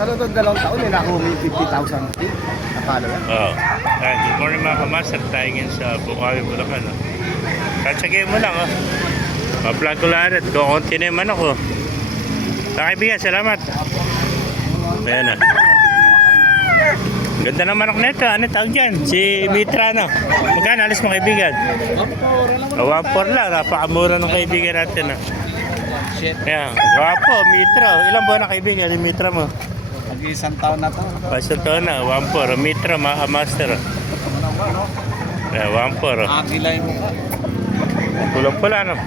Sa loob 2 taon, may nakuha mo yung 50,000 na follower. Oo. Good morning mga kamaster. Tayo ngayon sa Bukawi, Bulacan. Oh. Katsagay mo lang. Oh. Ma-vlog ko lang rin. Kukunti na yung manok. Oh. Sa kaibigan, salamat. Ayan na. Ganda ng manok nito. Ano tawag dyan? Si Mitra, no? Magkano alis mo kaibigan? 1.4 lang. Napakamura ng kaibigan natin. Oh. Ayan. Wapo, Mitra. Ilang buwan na kaibigan yung Mitra mo? Mag-isang taon na to. Isang taon na. 1.4. Mitra, mga master. Ayan, 1.4. Agila yung mukha. Kulang pala, no?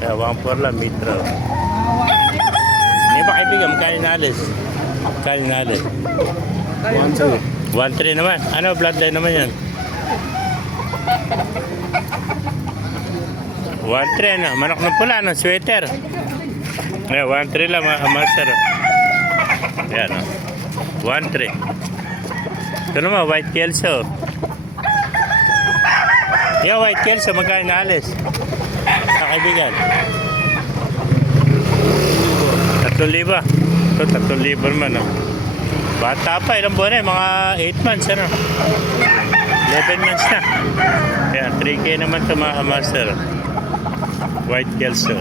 Ayan, 1.4 lang, Mitra. Hindi ba kaibigan? Magkano naalis? Magkano naalis? 1.3 naman. Ano, bloodline naman yan? 1.3 na. Manok ng pula, no? Sweater. Ayan, 1.3 lang, mga master. Ayan, no? 1.3. Ito naman, white kelso. Yung white kelso, magkano naalis? Sa kaibigan? 3,000. Ito, 3,000 naman, no? Bata pa, ilang buwan na, mga 8 months, ano? 11 months na. Ayan, 3K naman ito, mga master. White kelso.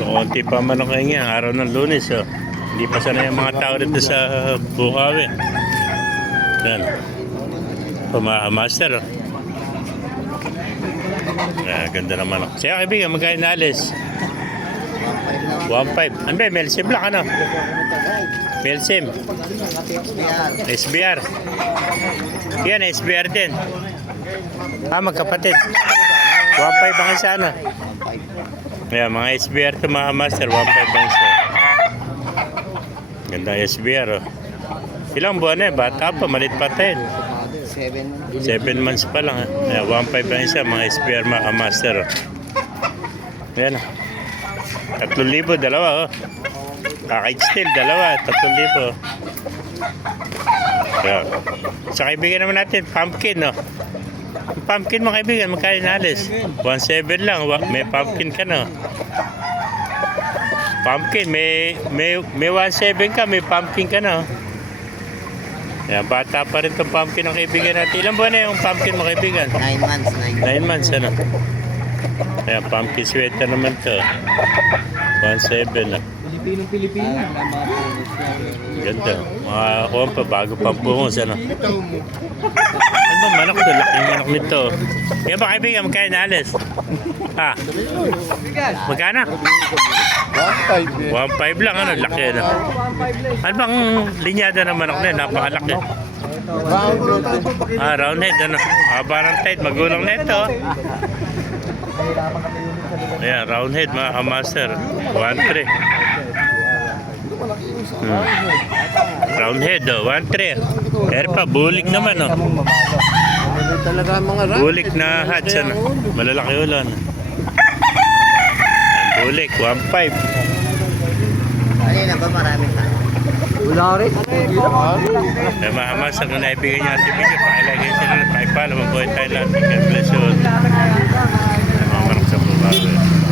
Kunti pa manok ngayon yan, araw ng Lunes. Oh. Hindi pa sana yung mga tao dito sa Bukawi. Yan. Pama-master. Oh. Ganda ng manok. Siya kaibigan, magkano naalis? 1.5. Ano ba? Melsim lang, ano? Melsim. SBR. Yan, SBR din. Magkapatid. 1.5 ang isa, ano? Ayan, mga SBR ito, mga master. 1.5 ang isa. Ganda SBR, oh. Ilang buwan na, bata pa, malit pa tayo. 7 months pa lang. Ayan, 1.5 ang isa, mga SBR, mga master. Oh. Ayan, 3,000, dalawa, oh. Kakait steel, dalawa, 3,000. Ayan. Sa kaibigan naman natin, pumpkin, no? Pumpkin mo kaibigan, magkano naalis? 1.7 lang, may pumpkin ka, no? Pumpkin, may 1.7 ka, may pumpkin ka, no? Ayan, bata pa rin itong pumpkin ng kaibigan natin. Ilang buwan na yung pumpkin mo kaibigan? 9 months. 9 months, ano? Ayan, pumpkin sweater naman to. 1.7 lang. Pilipino. Ganda. Mga kuwan pa, bago pang bungos, ano? Ano ba manok to? Laking manok nito. Kaya ba kaibigan, magkano naalis? Ha? Magkano? 1.5 lang, ano? Laki, ano? Ano bang linyada ng manok na yun? Napakalaki. Round head, ano? Parang tight, magulang na ito. Ayan, round head, mga kamaster. 1.3. Round head, oh, 1.3. Pero pa, bulik naman, oh. Bulik na hats, ano. Malalaki ulan. Bulik, 1.5. Kanina ba maraming ka? Wala rin. Mga master, kung naibigay niyo natin video, pakilagay sila na pakipala. Mabuhay tayo lahat. God bless you. Mga manok sa Bukawi.